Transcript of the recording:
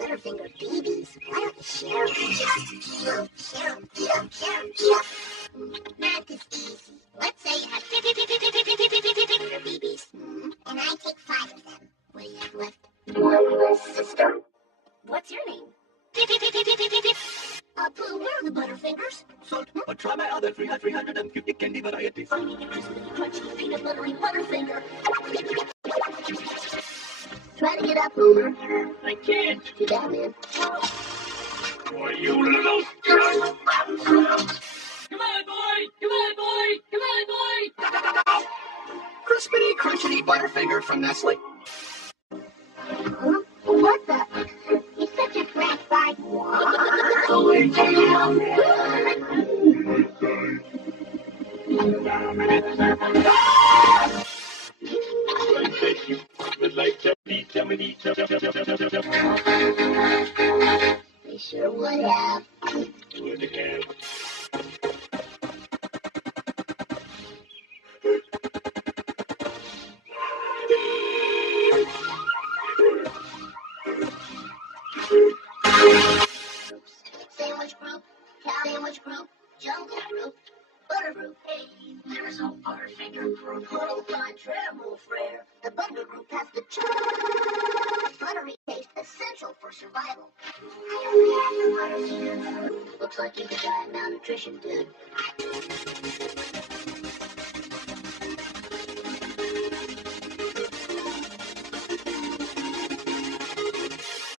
Butterfinger babies. Why don't you share them? Share them. Eat them. Math is easy. Let's say you have Butterfinger babies, and I take 5 of them. What do you have left? One sister. What's your name? Pooh, where are the Butterfingers? Salt, but try my other 350 candy varieties. Crispy, crunchy, peanut buttery Butterfinger. Try to get up, Boomer. I can't. Too bad, man. Why, you little... Come on, boy! Come on, boy! Come on, boy! Crispity, crunchity Butterfinger from Nestle. Huh? What the? He's such a fat guy. They sure would have. Sandwich group, cow sandwich group, jungle group, butter group. Hey, there's no Butterfinger group. Au contraire, mon frère. The butter group has the buttery taste essential for survival. I only have the Butterfinger. Looks like you could die of malnutrition, dude.